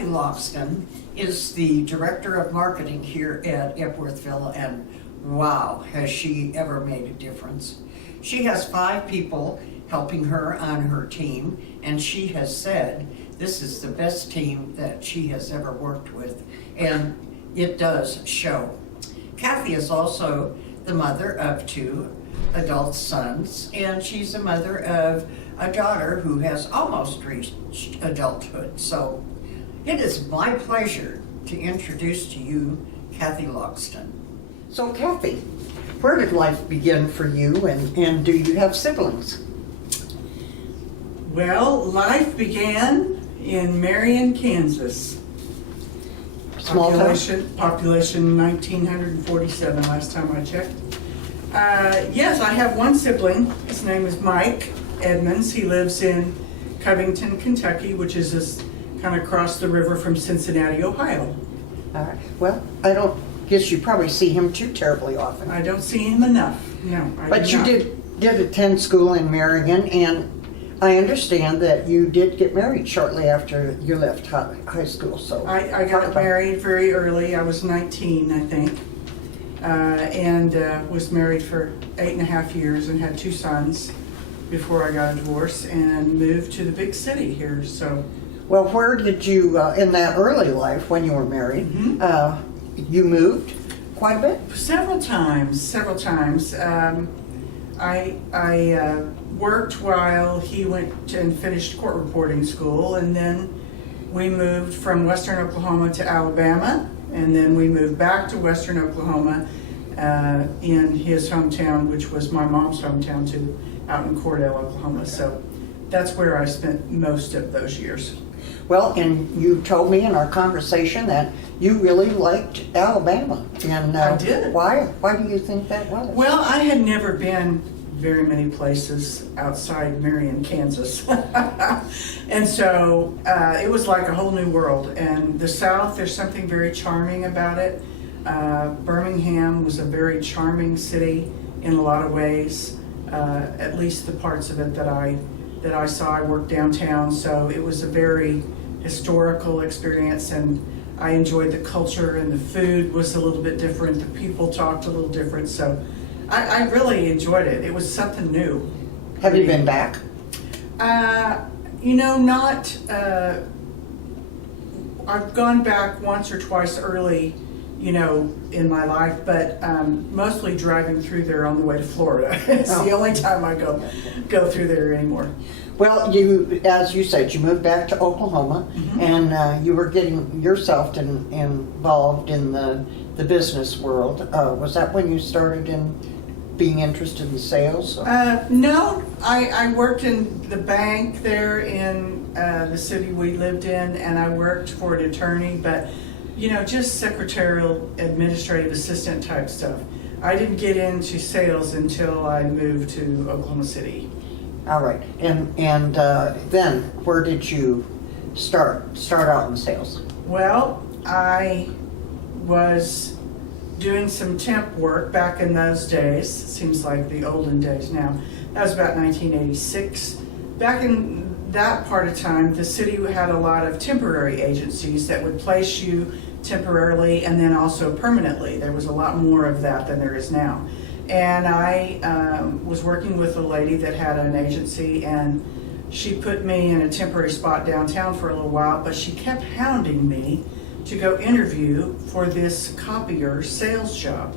Kathy Logsdon is the Director of Marketing here at Epworthville, and wow, has she ever made a difference. She has 5 people helping her on her team, and she has said this is the best team that she has ever worked with, and it does show. Kathy is also the mother of 2 adult sons, and she's the mother of a daughter who has almost reached adulthood. So it is my pleasure to introduce to you Kathy Logsdon. So Kathy, where did life begin for you, and do you have siblings? Well, life began in Marion, Kansas. Small town? Population 1,947 last time I checked. Yes, I have one sibling. His name is Mike Edmonds. He lives in Covington, Kentucky, which is just kind of across the river from Cincinnati, Ohio. All right. Well, I don't guess you probably see him too terribly often. I don't see him enough. No, But you did attend school in Marion, and I understand that you did get married shortly after you left high school. So I got married very early. I was 19, I think, and was married for 8.5 years and had 2 sons before I got a divorce and moved to the big city here. So, well, where did you in that early life when you were married? You moved quite a bit. Several times. I worked while he went and finished court reporting school, and then we moved from Western Oklahoma to Alabama, and then we moved back to Western Oklahoma in his hometown, which was my mom's hometown too, out in Cordell, Oklahoma. So that's where I spent most of those years. Well, and you told me in our conversation that you really liked Alabama. And I did. Why do you think that was? Well, I had never been very many places outside Marion, Kansas. And so it was like a whole new world. And the South, there's something very charming about it. Birmingham was a very charming city in a lot of ways, at least the parts of it that I saw. I worked downtown, so it was a very historical experience, and I enjoyed the culture, and the food was a little bit different. The people talked a little different, so I really enjoyed it. It was something new. Have you been back? Not. I've gone back once or twice early, in my life, but mostly driving through there on the way to Florida. It's the only time I go through there anymore. Well, as you said, you moved back to Oklahoma, and you were getting yourself involved in the business world. Was that when you started in being interested in sales? No, I worked in the bank there in the city we lived in, and I worked for an attorney, but just secretarial, administrative assistant type stuff. I didn't get into sales until I moved to Oklahoma City. All right, and then where did you start out in sales? Well, I was doing some temp work back in those days. It seems like the olden days now. That was about 1986. Back in that part of time, the city had a lot of temporary agencies that would place you temporarily and then also permanently. There was a lot more of that than there is now. And I was working with a lady that had an agency, and she put me in a temporary spot downtown for a little while, but she kept hounding me to go interview for this copier sales job.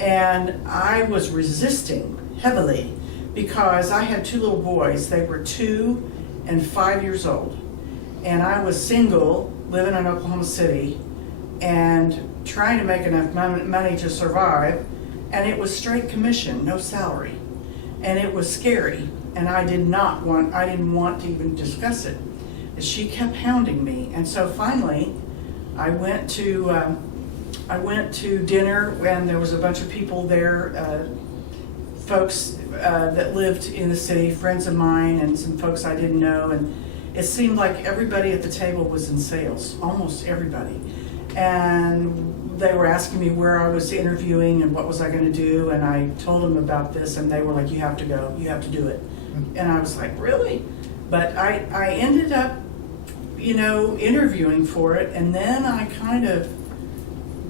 And I was resisting heavily because I had 2 little boys. They were 2 and 5 years old. And I was single, living in Oklahoma City, and trying to make enough money to survive. And it was straight commission, no salary. And it was scary. And I didn't want to even discuss it. She kept hounding me. And so finally, I went to dinner, and there was a bunch of people there, folks that lived in the city, friends of mine, and some folks I didn't know. And it seemed like everybody at the table was in sales, almost everybody. And they were asking me where I was interviewing and what was I going to do, and I told them about this, and they were like, you have to go, you have to do it. And I was like, really? But I ended up interviewing for it, and then I kind of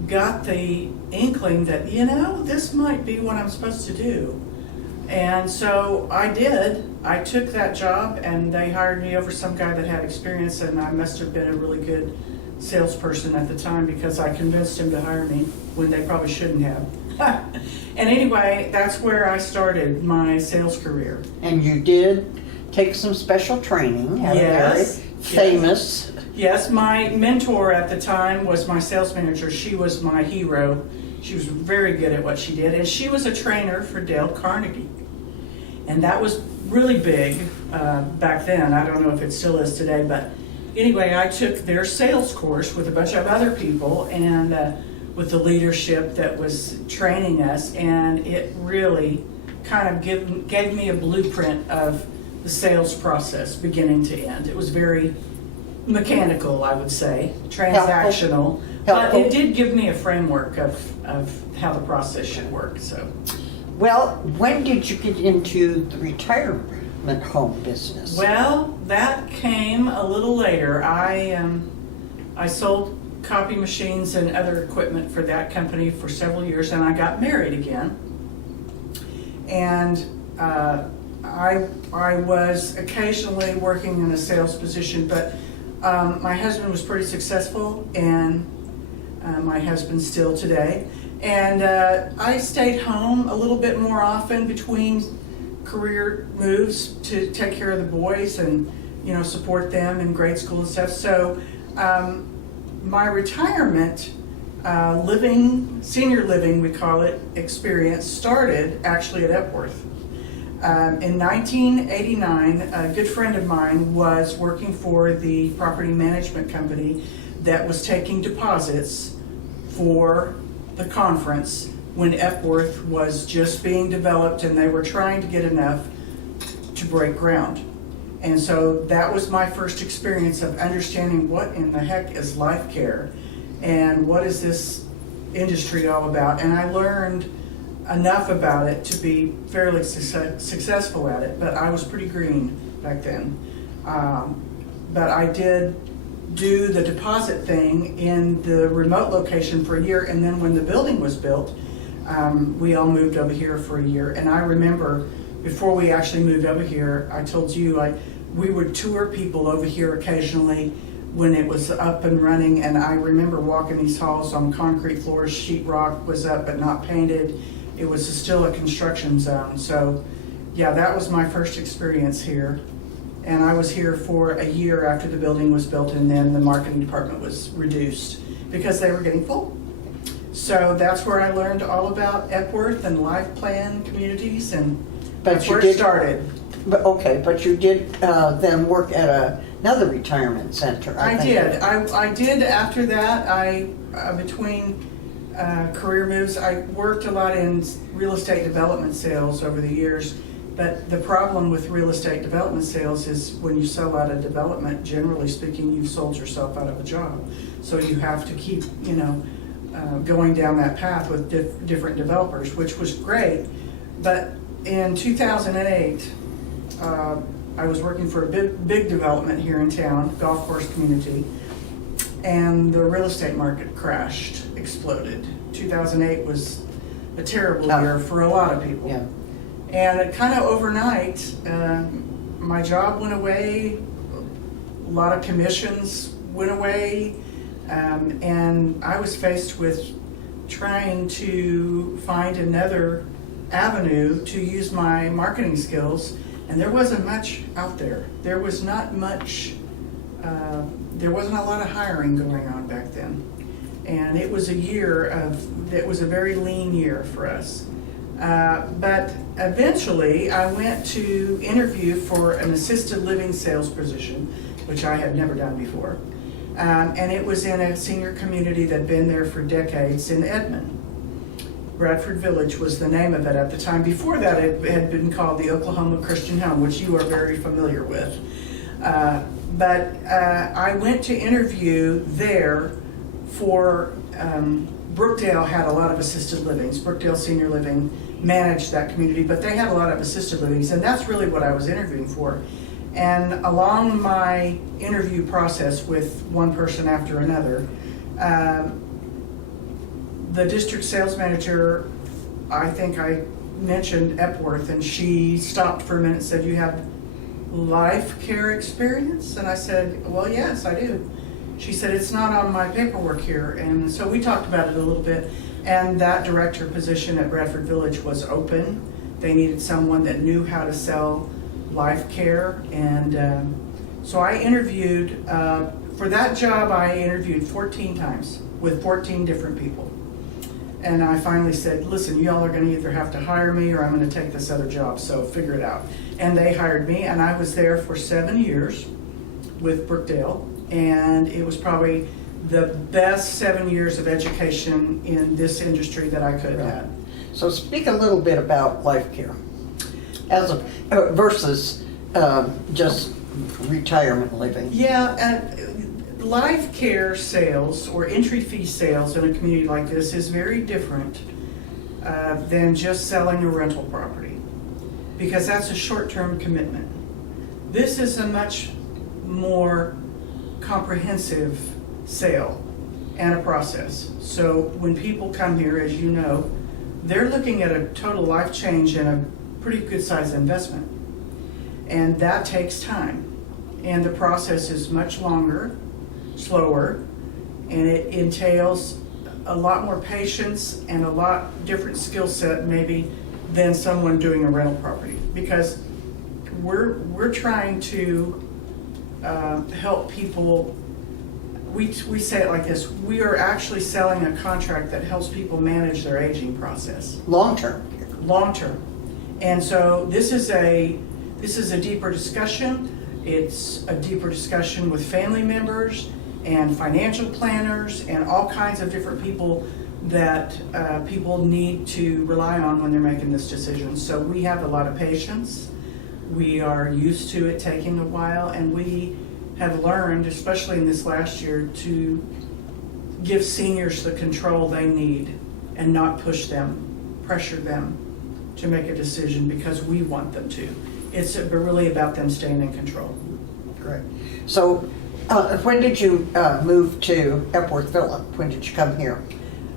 got the inkling that, this might be what I'm supposed to do. And so I did. I took that job, and they hired me over some guy that had experience, and I must have been a really good salesperson at the time because I convinced him to hire me when they probably shouldn't have. And anyway, that's where I started my sales career. And you did take some special training, had Yes, a very famous. Yes, my mentor at the time was my sales manager. She was my hero. She was very good at what she did, and she was a trainer for Dale Carnegie. And that was really big back then. I don't know if it still is today, but anyway, I took their sales course with a bunch of other people and with the leadership that was training us, and it really kind of gave me a blueprint of the sales process beginning to end. It was very mechanical, I would say, transactional, but it did give me a framework of how the process should work. So, Well, when did you get into the retirement home business? well, that came a little later. I sold copy machines and other equipment for that company for several years, and I got married again. And I was occasionally working in a sales position, but my husband was pretty successful, and my husband still today. And I stayed home a little bit more often between career moves to take care of the boys and support them in grade school and stuff. So my retirement senior living, we call it, experience started actually at Epworth. In 1989, a good friend of mine was working for the property management company that was taking deposits for the conference when Epworth was just being developed, and they were trying to get enough to break ground. And so that was my first experience of understanding what in the heck is life care and what is this industry all about. And I learned enough about it to be fairly successful at it, but I was pretty green back then. But I did do the deposit thing in the remote location for a year, and then when the building was built, we all moved over here for a year. And I remember before we actually moved over here, I told you, we would tour people over here occasionally when it was up and running, and I remember walking these halls on concrete floors. Sheetrock was up but not painted. It was still a construction zone. So yeah, that was my first experience here. And I was here for a year after the building was built, and then the marketing department was reduced because they were getting full. So that's where I learned all about Epworth and life plan communities, and that's where it started. But you did then work at another retirement center. I did. I did after that. Between career moves, I worked a lot in real estate development sales over the years. But the problem with real estate development sales is when you sell out of development, generally speaking, you've sold yourself out of a job. So you have to keep, going down that path with different developers, which was great. But in 2008, I was working for a big development here in town, golf course community, and the real estate market crashed, exploded. 2008 was a terrible year for a lot of people. Yeah. And it kind of overnight, my job went away, a lot of commissions went away, and I was faced with trying to find another avenue to use my marketing skills, and there wasn't much out there. There was not much, there wasn't a lot of hiring going on back then. And it was it was a very lean year for us. But eventually I went to interview for an assisted living sales position, which I had never done before. And it was in a senior community that had been there for decades in Edmond. Bradford Village was the name of it at the time. Before that, it had been called the Oklahoma Christian Home, which you are very familiar with. But I went to interview there for Brookdale had a lot of assisted livings. Brookdale Senior Living managed that community, but they had a lot of assisted livings, and that's really what I was interviewing for. And along my interview process with one person after another, the district sales manager, I think I mentioned Epworth, and she stopped for a minute and said, "You have life care experience?" And I said, "Well, yes, I do." She said, "It's not on my paperwork here." And so we talked about it a little bit, and that director position at Bradford Village was open. They needed someone that knew how to sell life care, and so I interviewed, for that job I interviewed 14 times with 14 different people. And I finally said, "Listen, y'all are going to either have to hire me or I'm going to take this other job, so figure it out." And they hired me, and I was there for 7 years with Brookdale, and it was probably the best 7 years of education in this industry that I could have had. So speak a little bit about life care as a, versus just retirement living. Yeah, life care sales or entry fee sales in a community like this is very different than just selling a rental property, because that's a short-term commitment. This is a much more comprehensive sale and a process. So when people come here, as you know, they're looking at a total life change and a pretty good size investment. And that takes time. And the process is much longer, slower, and it entails a lot more patience and a lot different skill set maybe than someone doing a rental property, because we're trying to help people. We say it like this: we are actually selling a contract that helps people manage their aging process. Long term. Long term. And so this is a deeper discussion. It's a deeper discussion with family members and financial planners and all kinds of different people that people need to rely on when they're making this decision. So we have a lot of patience. We are used to it taking a while, and we have learned, especially in this last year, to give seniors the control they need and not push them, pressure them to make a decision because we want them to. It's really about them staying in control. Correct. So when did you move to Epworth Villa? When did you come here?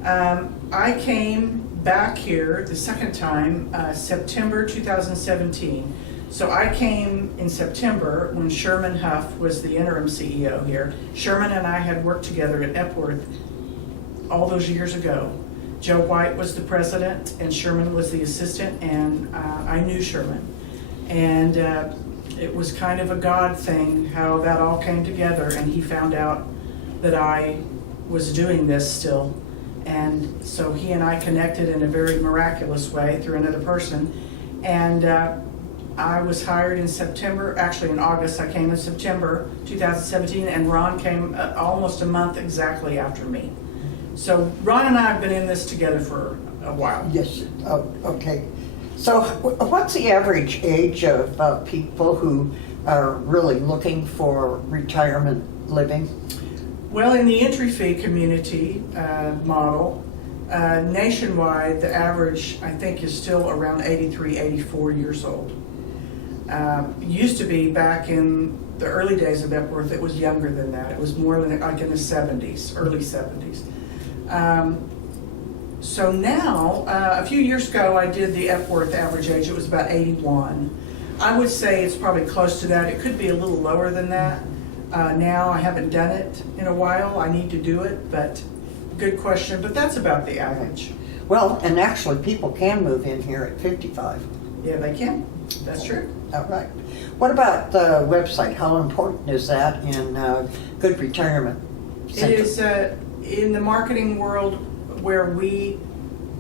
I came back here the second time, September 2017. So I came in September when Sherman Huff was the interim CEO here. Sherman and I had worked together at Epworth all those years ago. Joe White was the president and Sherman was the assistant, and I knew Sherman. And it was kind of a God thing how that all came together, and he found out that I was doing this still. And so he and I connected in a very miraculous way through another person. And I was hired in September, actually in August. I came in September 2017, and Ron came almost a month exactly after me. So Ron and I have been in this together for a while. Yes. Oh, okay. So what's the average age of people who are really looking for retirement living? Well, in the entry fee community model, nationwide, the average, I think, is still around 83, 84 years old. Used to be back in the early days of Epworth, it was younger than that. It was more like in the 70s, early 70s. So now, a few years ago, I did the Epworth average age. It was about 81. I would say it's probably close to that. It could be a little lower than that. Now, I haven't done it in a while. I need to do it, but good question. But that's about the average. Well, and actually people can move in here at 55. Yeah, they can. That's true. All right. What about the website? How important is that in good retirement center? It is, in the marketing world where we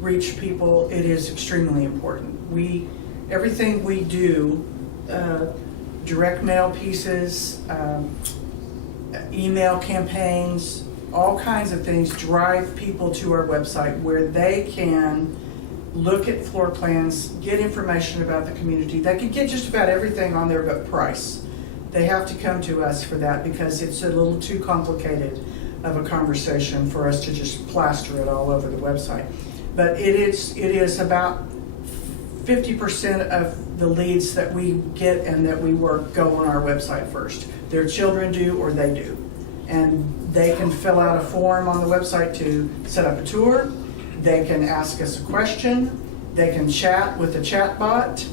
reach people, it is extremely important. Everything we do, direct mail pieces, email campaigns, all kinds of things drive people to our website where they can look at floor plans, get information about the community. They can get just about everything on there but price. They have to come to us for that because it's a little too complicated of a conversation for us to just plaster it all over the website. But it is about 50% of the leads that we get and that we work go on our website first. Their children do or they do. And they can fill out a form on the website to set up a tour. They can ask us a question. They can chat with the chat bot.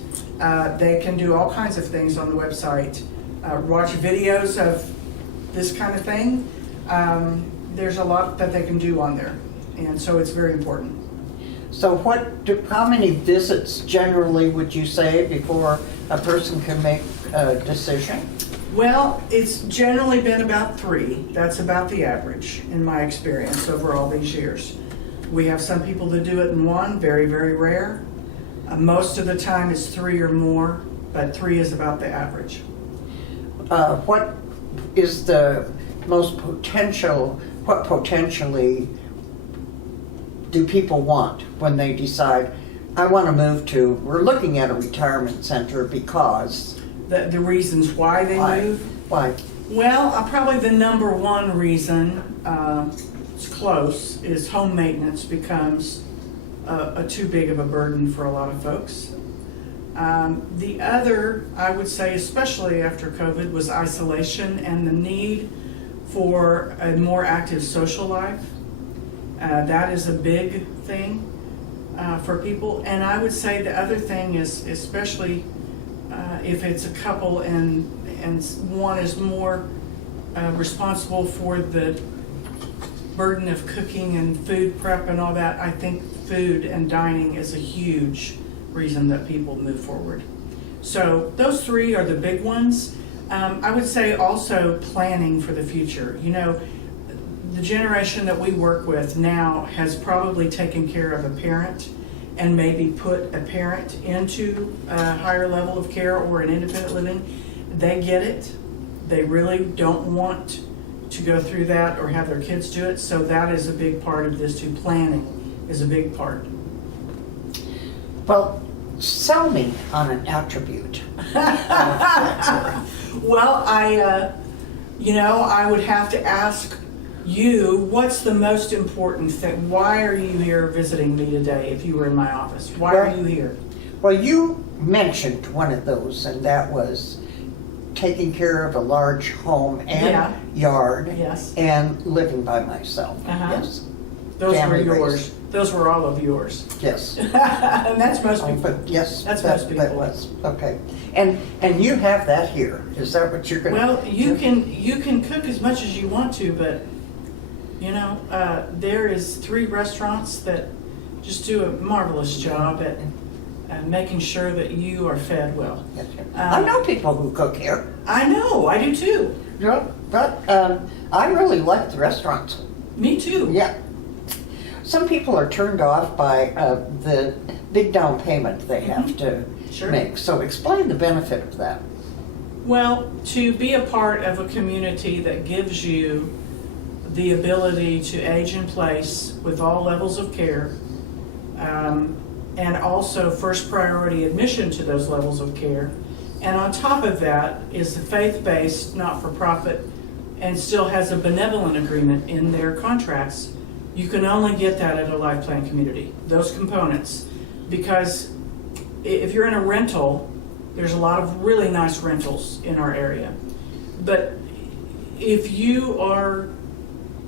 They can do all kinds of things on the website. Watch videos of this kind of thing. There's a lot that they can do on there. And so it's very important. So how many visits generally would you say before a person can make a decision? Well, it's generally been about 3. That's about the average in my experience over all these years. We have some people that do it in 1, very, very rare. Most of the time it's 3 or more, but 3 is about the average. What is the most what potentially do people want when they decide, I want to move to, we're looking at a retirement center because... The reasons why they move? Why? Well, probably the number 1 reason, it's close, is home maintenance becomes too big of a burden for a lot of folks. The other, I would say, especially after COVID, was isolation and the need for a more active social life. That is a big thing for people. And I would say the other thing is, especially if it's a couple and one is more responsible for the burden of cooking and food prep and all that, I think food and dining is a huge reason that people move forward. So those 3 are the big ones. I would say also planning for the future. You know, the generation that we work with now has probably taken care of a parent and maybe put a parent into a higher level of care or an independent living. They get it. They really don't want to go through that or have their kids do it. So that is a big part of this too. Planning is a big part. Well, sell me on an attribute. Well, I would have to ask you, what's the most important thing? Why are you here visiting me today if you were in my office? Why are you here? Well, you mentioned one of those, and that was taking care of a large home and yard Yes. and living by myself. Yes. Those Family were yours. raised. Those were all of yours. Yes. And that's most people. But yes, That's that, most people. that was okay. And you have that here. Is that what you're going to? Well, you can cook as much as you want to, but there is 3 restaurants that just do a marvelous job at making sure that you are fed well. Yes, yes. I know people who cook here. I know, I do too. Yeah, but I really like the restaurants. Me too. Yeah. Some people are turned off by the big down payment they have to Sure. make. So explain the benefit of that. Well, to be a part of a community that gives you the ability to age in place with all levels of care, and also first priority admission to those levels of care. And on top of that is the faith-based, not-for-profit, and still has a benevolent agreement in their contracts. You can only get that at a life plan community, those components. Because if you're in a rental, there's a lot of really nice rentals in our area. But if you are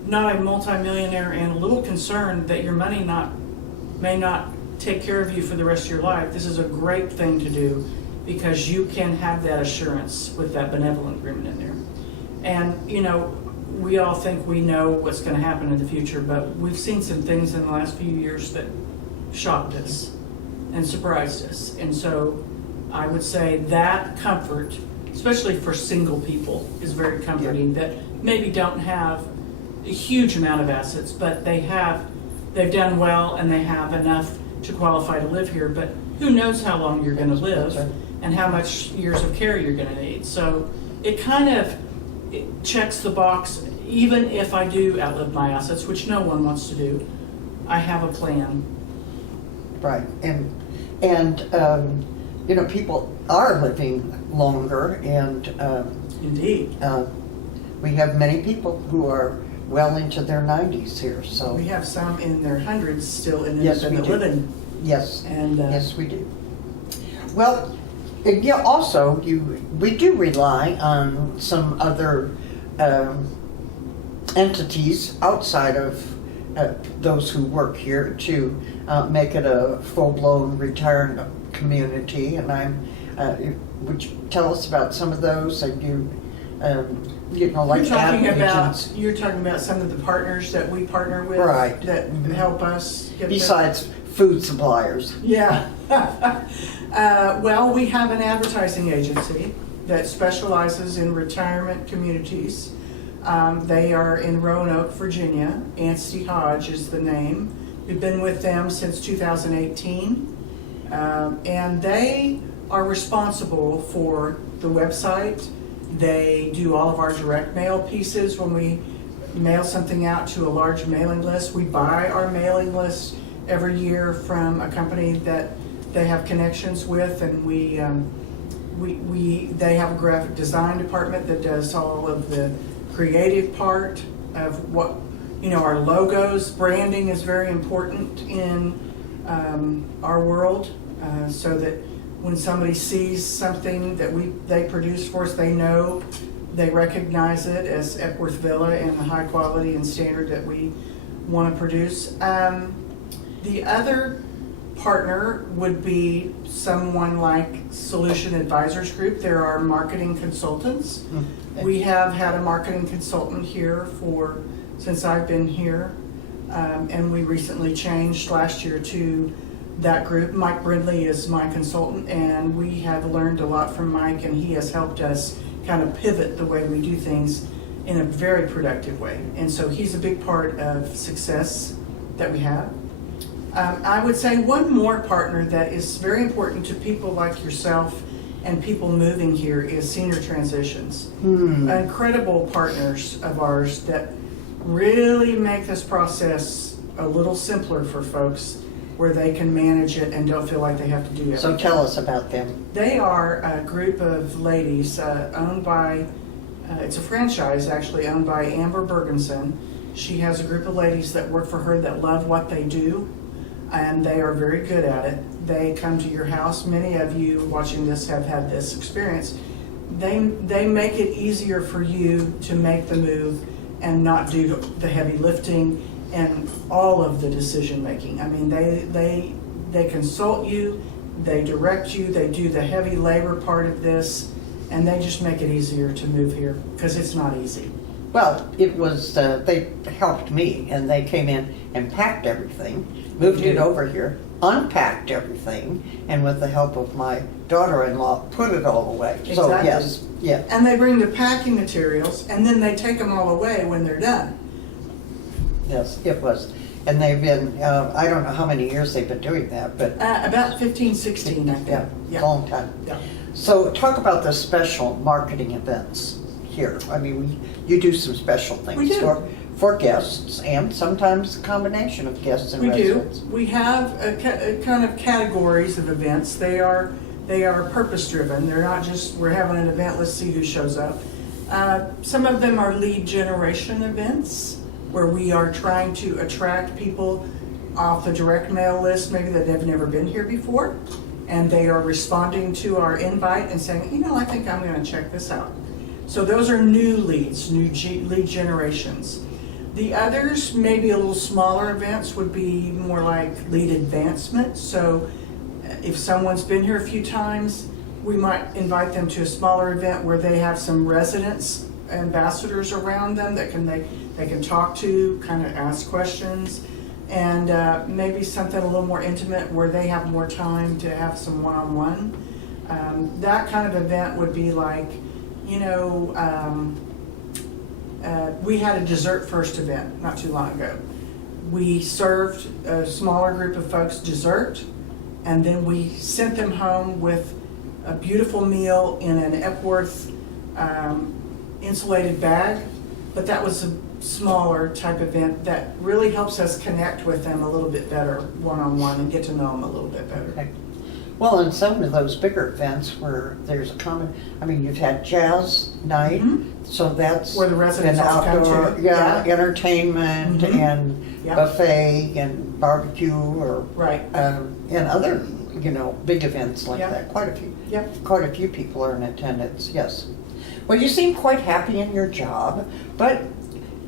not a multimillionaire and a little concerned that your money may not take care of you for the rest of your life, this is a great thing to do because you can have that assurance with that benevolent agreement in there. And, we all think we know what's going to happen in the future, but we've seen some things in the last few years that shocked us and surprised us. And so I would say that comfort, especially for single people, is very comforting, that maybe don't have a huge amount of assets, but they've done well and they have enough to qualify to live here, but who knows how long you're going to live and how much years of care you're going to need. So it checks the box. Even if I do outlive my assets, which no one wants to do, I have a plan. Right. And people are living longer, and Indeed. We have many people who are well into their 90s here. So We have some in their hundreds still in Yes, we independent do. living. Yes. And yes, we do. Well, yeah, also, we do rely on some other entities outside of those who work here to make it a full-blown retirement community. And would you tell us about some of those? And like ad agents. You're talking about some of the partners that we partner with, Right. That help us get Besides food suppliers. Yeah. Well, we have an advertising agency that specializes in retirement communities. They are in Roanoke, Virginia. Anstey Hodge is the name. We've been with them since 2018. And they are responsible for the website. They do all of our direct mail pieces. When we mail something out to a large mailing list, we buy our mailing list every year from a company that they have connections with, and they have a graphic design department that does all of the creative part of what, our logos. Branding is very important in our world, so that when somebody sees something that they produce for us, they recognize it as Epworth Villa and the high quality and standard that we want to produce. The other partner would be someone like Solution Advisors Group. They're our marketing consultants. Mm-hmm. We have had a marketing consultant here since I've been here, and we recently changed last year to that group. Mike Brindley is my consultant, and we have learned a lot from Mike, and he has helped us kind of pivot the way we do things in a very productive way. And so he's a big part of success that we have. I would say one more partner that is very important to people like yourself and people moving here is Senior Transitions. Incredible partners of ours that really make this process a little simpler for folks, where they can manage it and don't feel like they have to do everything. So tell us about them. They are a group of ladies owned by, it's a franchise actually, owned by Amber Bergenson. She has a group of ladies that work for her that love what they do, and they are very good at it. They come to your house. Many of you watching this have had this experience. They make it easier for you to make the move and not do the heavy lifting and all of the decision making. I mean, they consult you, they direct you, they do the heavy labor part of this, and they just make it easier to move here because it's not easy. Well, it was, they helped me, and they came in and packed everything, moved it over here, unpacked everything, and with the help of my daughter-in-law, put it all away. Exactly. So, yes, yeah. And they bring the packing materials, and then they take them all away when they're done. Yes, it was. And they've been, I don't know how many years they've been doing that, but... About 15, 16, I think. Yeah, a long time. Yeah. So talk about the special marketing events here. I mean, you do some special things We do. for guests, and sometimes a combination of guests and We residents. do. We have a kind of categories of events. They are purpose driven. They're not just, we're having an event, let's see who shows up. Some of them are lead generation events, where we are trying to attract people off the direct mail list, maybe that have never been here before, and they are responding to our invite and saying, I think I'm going to check this out. So those are new leads, lead generations. The others, maybe a little smaller events, would be more like lead advancement. So if someone's been here a few times, we might invite them to a smaller event where they have some residents, ambassadors around them that they can talk to, kind of ask questions, and maybe something a little more intimate where they have more time to have some one-on-one. That kind of event would be like, we had a dessert first event not too long ago. We served a smaller group of folks dessert, and then we sent them home with a beautiful meal in an Epworth insulated bag. But that was a smaller type event that really helps us connect with them a little bit better one-on-one and get to know them a little bit better. Okay. Well, in some of those bigger events where there's a common, you've had jazz night, so that's where the residents been all come outdoor, to. Yeah. entertainment and Yep. buffet and barbecue, or Right. and other big events like Yeah. that. Yep. Quite a few people are in attendance, yes. Well, you seem quite happy in your job, but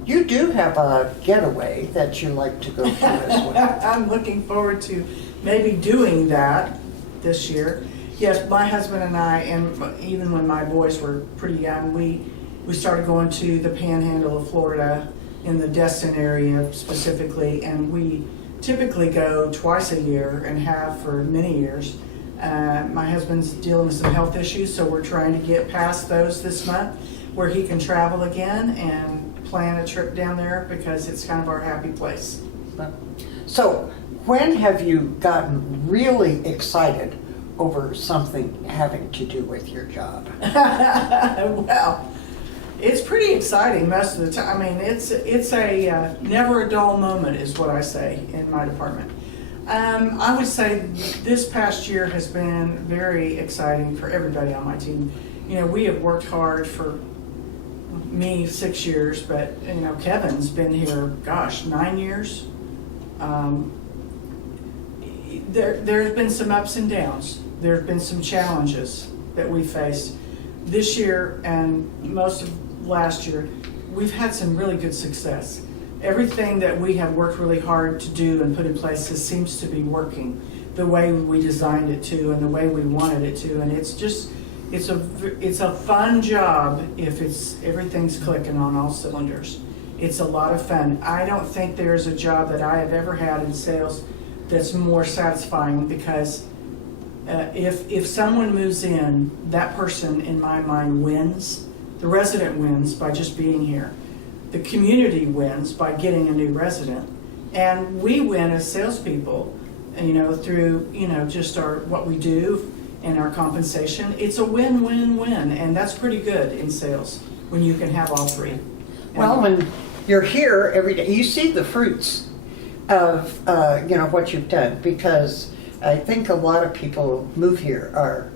you do have a getaway that you like to go to as well. I'm looking forward to maybe doing that this year. Yes, my husband and I, and even when my boys were pretty young, we started going to the Panhandle of Florida in the Destin area specifically, and we typically go twice a year and have for many years. My husband's dealing with some health issues, so we're trying to get past those this month where he can travel again and plan a trip down there because it's kind of our happy place. So, when have you gotten really excited over something having to do with your job? Well, it's pretty exciting most of the time. I mean, it's a never a dull moment is what I say in my department. I would say this past year has been very exciting for everybody on my team. We have worked hard for me 6 years, but Kevin's been here, 9 years. There's been some ups and downs. There have been some challenges that we faced this year and most of last year. We've had some really good success. Everything that we have worked really hard to do and put in place seems to be working the way we designed it to and the way we wanted it to, and it's a fun job if everything's clicking on all cylinders. It's a lot of fun. I don't think there's a job that I have ever had in sales that's more satisfying because if someone moves in, that person in my mind wins. The resident wins by just being here. The community wins by getting a new resident, and we win as salespeople. Through just what we do and our compensation. It's a win-win-win, and that's pretty good in sales when you can have all three. Well, when you're here every day, you see the fruits of what you've done, because I think a lot of people move here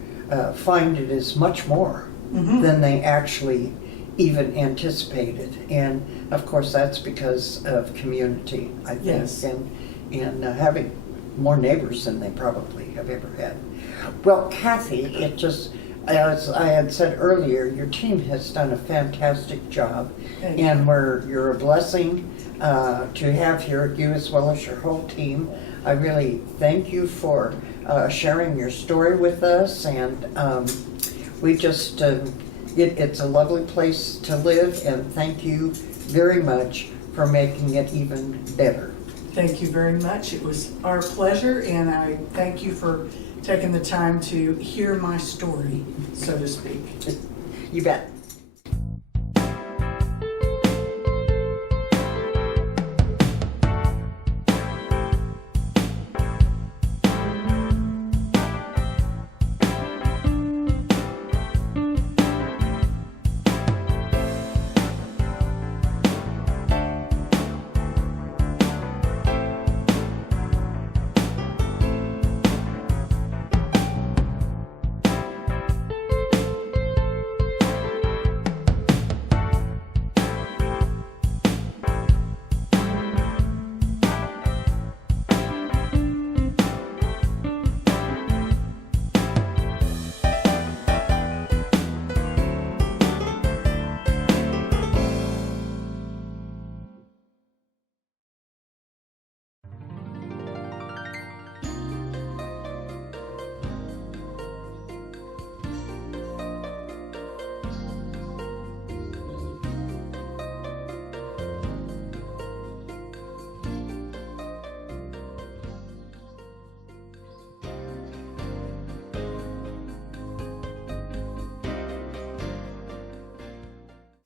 find it is much more than they actually even anticipated, and of course that's because of community, I think, Yes. and having more neighbors than they probably have ever had. Well, Kathy, as I had said earlier, your team has done a fantastic job, Thank you. and you're a blessing to have here, you as well as your whole team. I really thank you for sharing your story with us, and we just, it's a lovely place to live, and thank you very much for making it even better. Thank you very much. It was our pleasure, and I thank you for taking the time to hear my story, so to speak. You bet.